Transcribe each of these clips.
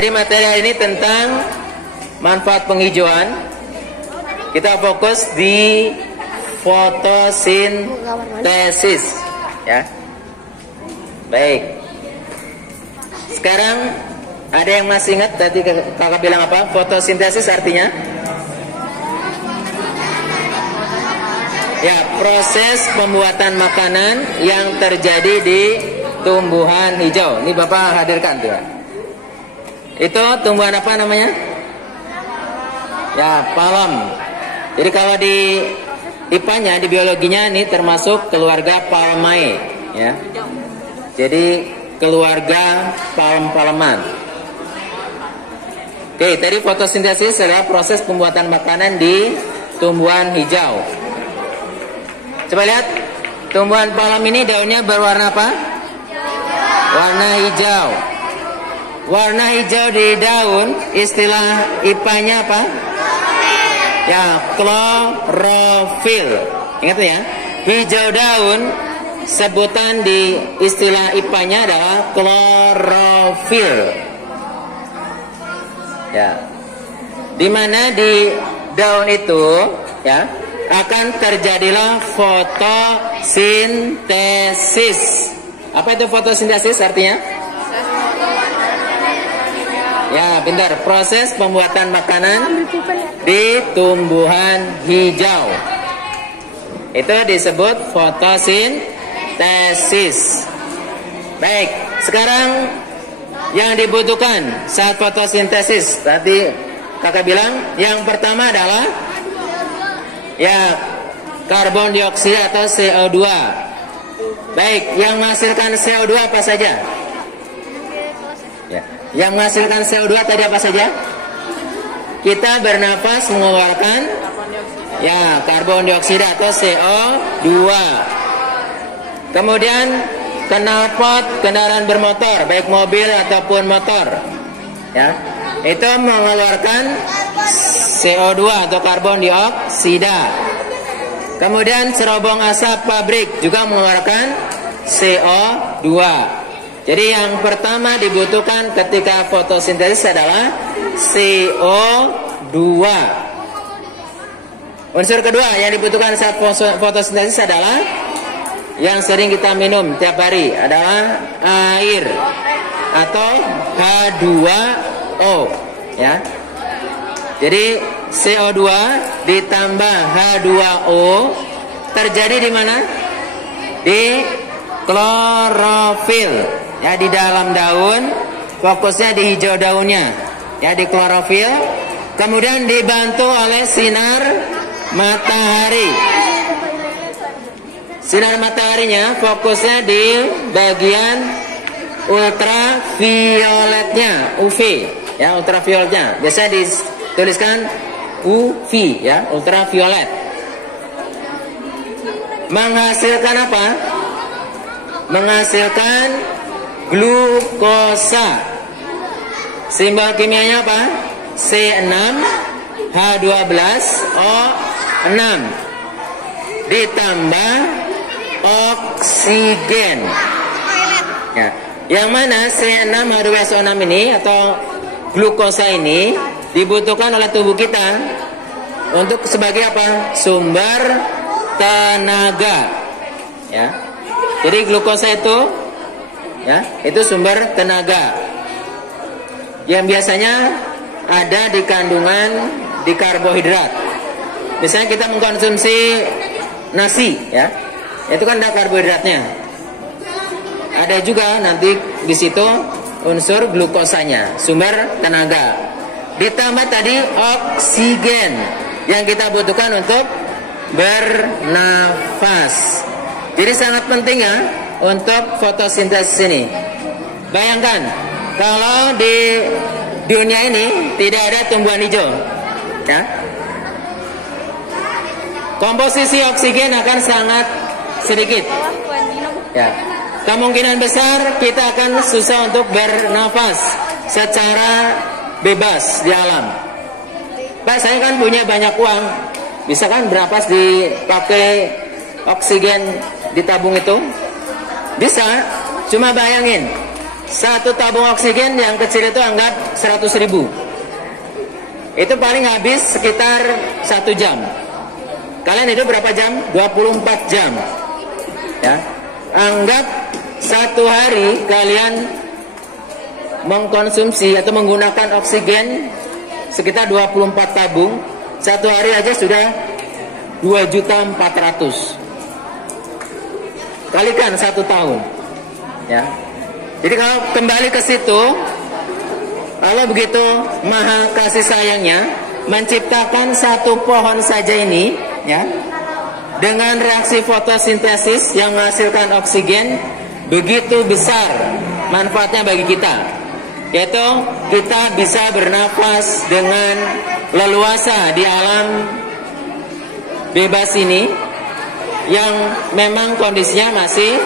Jadi materi hari ini tentang manfaat penghijauan. Kita fokus di fotosintesis, ya. Baik. Sekarang ada yang masih ingat tadi kakak bilang apa? Fotosintesis artinya? Ya, proses pembuatan makanan yang terjadi di tumbuhan hijau. Ini Bapak hadirkan tuh, ya. Itu tumbuhan apa namanya? Ya, palem. Jadi kalau di IPA-nya, di biologinya ini termasuk keluarga Palmae, ya. Jadi keluarga palem-paleman. Oke, tadi fotosintesis adalah proses pembuatan makanan di tumbuhan hijau. Coba lihat, tumbuhan palem ini daunnya berwarna apa? Warna hijau. Warna hijau di daun, istilah IPA-nya apa? Ya, klorofil. Ingat ya, hijau daun, sebutan di istilah IPA-nya adalah klorofil. Ya, dimana di daun itu, ya, akan terjadilah fotosintesis. Apa itu fotosintesis artinya? Ya, pintar. Proses pembuatan makanan di tumbuhan hijau. Itu disebut fotosintesis. Baik, sekarang yang dibutuhkan saat fotosintesis, tadi kakak bilang yang pertama adalah ya karbon dioksida atau CO2. Baik, yang menghasilkan CO2 apa saja? Ya. Yang menghasilkan CO2 tadi apa saja? Kita bernapas mengeluarkan ya karbon dioksida atau CO2. Kemudian knalpot kendaraan bermotor, baik mobil ataupun motor, ya, itu mengeluarkan CO2 atau karbon dioksida. Kemudian cerobong asap pabrik juga mengeluarkan CO2. Jadi yang pertama dibutuhkan ketika fotosintesis adalah CO2. Unsur kedua yang dibutuhkan saat fotosintesis adalah yang sering kita minum tiap hari adalah air atau H2O, ya. Jadi CO2 ditambah H2O terjadi di mana? Di klorofil. Ya, di dalam daun, fokusnya di hijau daunnya, ya, di klorofil. Kemudian dibantu oleh sinar matahari. Sinar mataharinya fokusnya di bagian ultravioletnya, UV, ya, ultravioletnya. Biasanya dituliskan UV, ya, ultraviolet. Menghasilkan apa? Menghasilkan glukosa. Simbol kimianya apa? C6H12O6 ditambah oksigen. Ya. Yang mana C6H12O6 ini atau glukosa ini dibutuhkan oleh tubuh kita untuk sebagai apa? Sumber tenaga. Ya. Jadi glukosa itu, ya, itu sumber tenaga yang biasanya ada di kandungan di karbohidrat. Misalnya kita mengkonsumsi nasi, ya, itu kan ada karbohidratnya. Ada juga nanti di situ unsur glukosanya, sumber tenaga. Ditambah tadi oksigen yang kita butuhkan untuk bernafas. Jadi sangat penting, ya, untuk fotosintesis ini. Bayangkan kalau di dunia ini tidak ada tumbuhan hijau, ya, komposisi oksigen akan sangat sedikit, ya. Kemungkinan besar kita akan susah untuk bernafas secara bebas di alam. Pak, saya kan punya banyak uang, bisa kan bernapas dipakai oksigen ditabung itu? Bisa, cuma bayangin Satu tabung oksigen yang kecil itu anggap 100.000. Itu paling habis sekitar 1 jam. Kalian hidup berapa jam? 24 jam. Ya. Anggap satu hari kalian mengkonsumsi atau menggunakan oksigen sekitar 24 tabung. Satu hari aja sudah 2.400.000. Kalikan 1 tahun. Ya. Jadi kalau kembali ke situ, Allah begitu maha kasih sayangnya menciptakan satu pohon saja ini, ya, dengan reaksi fotosintesis yang menghasilkan oksigen begitu besar manfaatnya bagi kita, yaitu kita bisa bernafas dengan leluasa di alam bebas ini yang memang kondisinya masih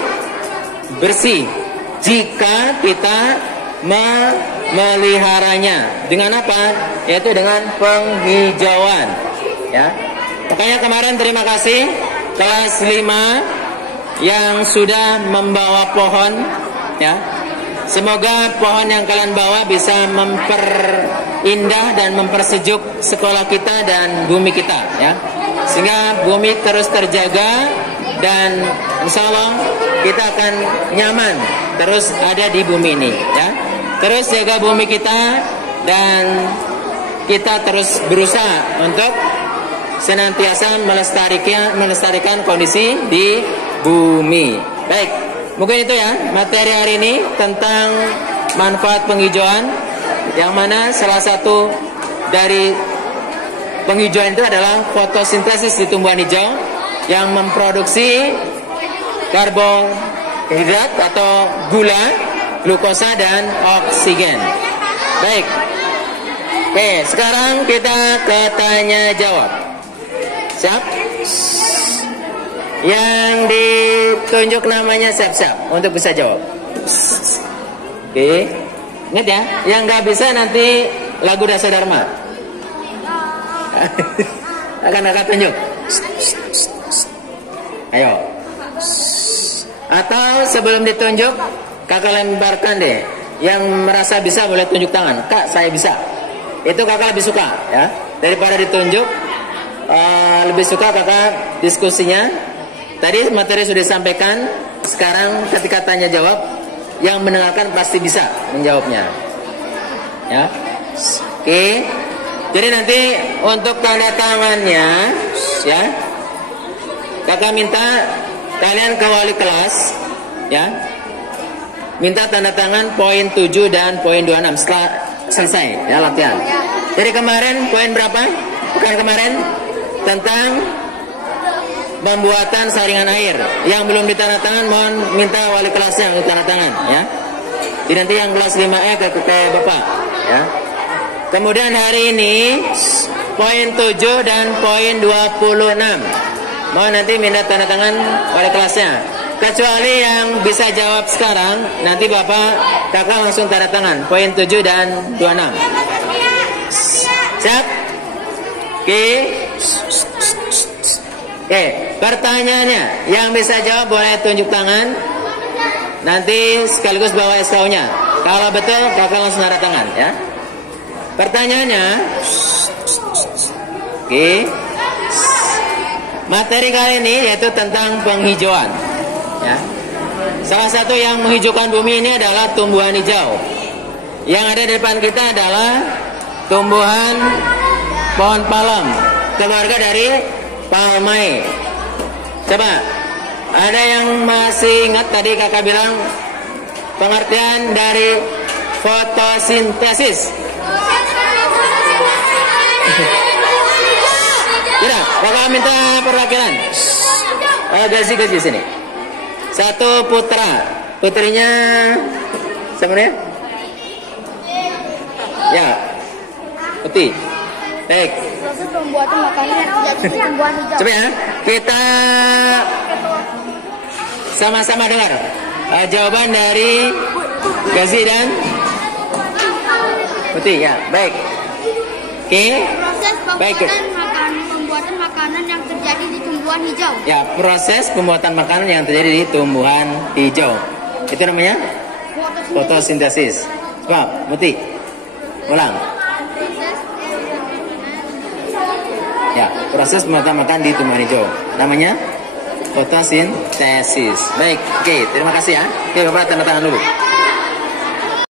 bersih jika kita memeliharanya. Dengan apa? Yaitu dengan penghijauan, ya. Makanya kemarin terima kasih kelas 5 yang sudah membawa pohon, ya. Semoga pohon yang kalian bawa bisa memperindah dan mempersejuk sekolah kita dan bumi kita, ya. Sehingga bumi terus terjaga dan insya Allah kita akan nyaman terus ada di bumi ini, ya. Terus jaga bumi kita dan kita terus berusaha untuk senantiasa melestarikan kondisi di bumi. Baik, mungkin itu ya materi hari ini tentang manfaat penghijauan, yang mana salah satu dari penghijauan itu adalah fotosintesis di tumbuhan hijau yang memproduksi karbohidrat atau gula, glukosa dan oksigen. Baik. Oke, sekarang kita ke tanya jawab. Siap? Yang ditunjuk namanya siap-siap untuk bisa jawab. Oke. Ingat ya, yang nggak bisa nanti lagu Dasa Dharma. akan tunjuk. Ayo. Atau sebelum ditunjuk, kakak lemparkan deh. Yang merasa bisa boleh tunjuk tangan. Kak, saya bisa. Itu kakak lebih suka, ya. Daripada ditunjuk, lebih suka kakak diskusinya. Tadi materi sudah disampaikan. Sekarang ketika tanya jawab, yang mendengarkan pasti bisa menjawabnya, ya. Oke. Jadi nanti untuk tanda tangannya, ya, kakak minta kalian ke wali kelas, ya, minta tanda tangan poin 7 dan poin 26 setelah selesai, ya, latihan. Jadi kemarin poin berapa? Bukan kemarin, tentang pembuatan saringan air. Yang belum ditanda tangan mohon minta wali kelasnya untuk tanda tangan, ya. Jadi nanti yang kelas 5E ke Bapak, ya. Kemudian hari ini poin 7 dan poin 26 mohon nanti minta tanda tangan wali kelasnya. Kecuali yang bisa jawab sekarang, nanti Bapak kakak langsung tanda tangan poin 7 dan 26. Siap? Oke. Oke, pertanyaannya yang bisa jawab boleh tunjuk tangan. Nanti sekaligus bawa SKU-nya. Kalau betul kakak langsung tanda tangan, ya. Pertanyaannya, oke. Materi kali ini yaitu tentang penghijauan, ya. Salah satu yang menghijaukan bumi ini adalah tumbuhan hijau. Yang ada di depan kita adalah tumbuhan pohon palem, keluarga dari Palmae. Coba, ada yang masih ingat tadi kakak bilang pengertian dari fotosintesis? Tidak, kakak minta perwakilan. Gazi sini. Satu putra, putrinya sebenarnya? Ya, putih. Baik. Proses pembuatan makanan yang terjadi di tumbuhan hijau. Coba ya, kita sama-sama dengar jawaban dari Gazi dan putih, ya. Baik. Oke. Proses pembuatan makanan yang terjadi di tumbuhan hijau. Ya, proses pembuatan makanan yang terjadi di tumbuhan hijau. Itu namanya Fotosintesis. Coba, Muti. Ulang. Ya, proses pembuatan makanan di tumbuhan hijau. Namanya fotosintesis. Baik, oke, terima kasih ya. Oke, Bapak tanda tangan dulu.